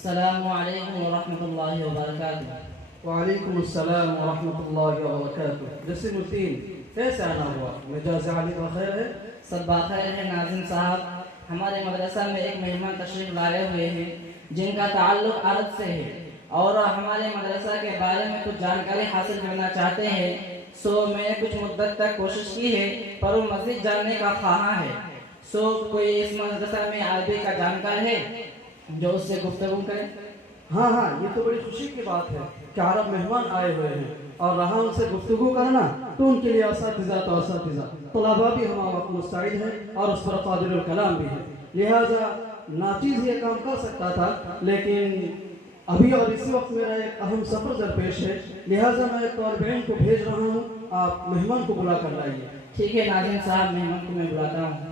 अस्सलामु अलैकुम वरहमतुल्लाहि वबरकातुह। वालेकुम अस्सलाम वरहमतुल्लाहि वबरकातुह। जसीमुद्दीन, कैसे आना हुआ? मिजाज हाली बखैर है? सब बखैर है नाज़िम साहब। हमारे मदरसा में एक मेहमान तशरीफ लाए हुए हैं जिनका ताल्लुक अरब से है और हमारे मदरसा के बारे में कुछ जानकारी हासिल करना चाहते हैं। सो मैंने कुछ मुद्दत तक कोशिश की है पर वो मज़ीद जानने का ख्वाहा है। सो कोई इस मदरसा में अरबी का जानकार है जो उससे गुफ्तगू करे? हाँ हाँ, ये तो बड़ी खुशी की बात है कि अरब मेहमान आए हुए हैं और रहा उनसे गुफ्तगू करना तो उनके लिए असातिज़ा तलबा भी हमारा वक्त मुस्तैद है और उस पर कादिरुल कलाम भी है। लिहाजा नाचीज़ ये काम कर सकता था, लेकिन अभी और इसी वक्त मेरा एक अहम सफ़र दरपेश है। लिहाजा मैं तौर बहन को भेज रहा हूँ, आप मेहमान को बुला कर लाइए। ठीक है नाज़िम साहब, मेहमान को मैं बुलाता हूँ।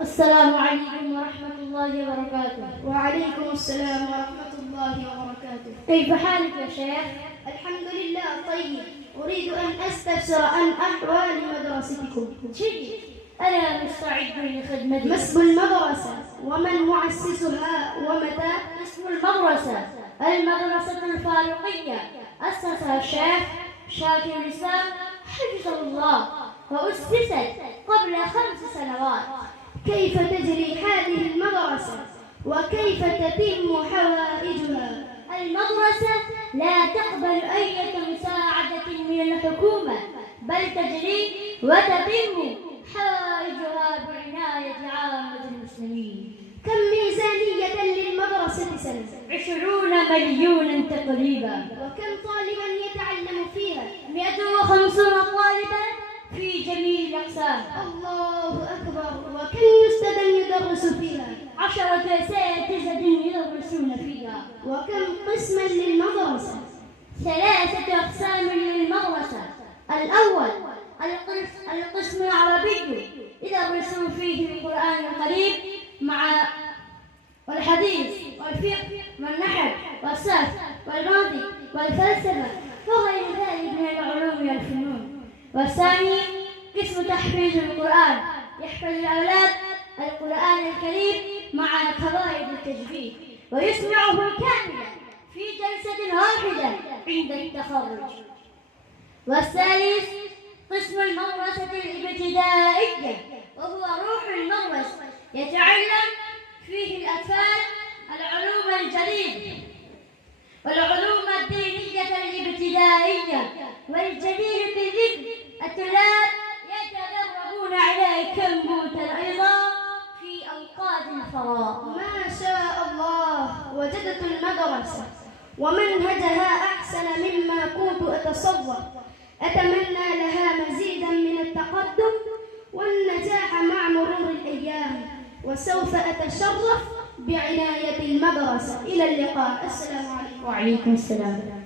अस्सलामु अलैकुम वरहमतुल्लाहि वबरकातुह। वअलैकुम अस्सलाम वरहमतुल्लाहि वबरकातुह। كيف حالك يا شيخ؟ الحمد لله طيب. أريد أن أستفسر عن أحوال مدرستكم. جيد، أنا مستعد لخدمتك. ما اسم المدرسة ومن مؤسسها ومتى؟ اسم المدرسة الفاروقية، أسسها الشيخ شاكر الإسلام حفظه الله، وأسست قبل 5 سنوات. كيف تجري هذه المدرسة وكيف تتم حوائجها؟ المدرسة لا تقبل أي مساعدة من الحكومة، بل تجري وتتم حوائجها بعناية عامة المسلمين. كم ميزانية للمدرسة سنة؟ 20 مليون تقريبا. وكم طالبا يتعلم فيها؟ 150 طالبا في جميع الأقسام. الله أكبر. وكم أستاذا يدرس فيها؟ 10 أساتذة يدرسون فيها. وكم قسما للمدرسة؟ 3 أقسام للمدرسة. الأول القسم العربي يدرسون فيه القرآن الكريم مع والحديث والفقه والنحو والصرف والماضي والفلسفة وغير ذلك من العلوم والفنون. والثاني قسم تحفيظ القرآن، يحفظ الأولاد القرآن الكريم مع قواعد التجويد ويسمعه كاملا في جلسة واحدة عند التخرج. والثالث قسم المدرسة الابتدائية، وهو روح المدرسة، يتعلم فيه الأطفال العلوم الجديدة والعلوم الدينية الابتدائية. والجدير بالذكر الطلاب يتدربون على الكمبيوتر أيضا في أوقات الفراغ. ما شاء الله، وجدت المدرسة ومنهجها أحسن مما كنت أتصور. أتمنى لها مزيدا من التقدم والنجاح مع مرور الأيام، وسوف أتشرف بعناية المدرسة. إلى اللقاء. السلام عليكم. وعليكم السلام.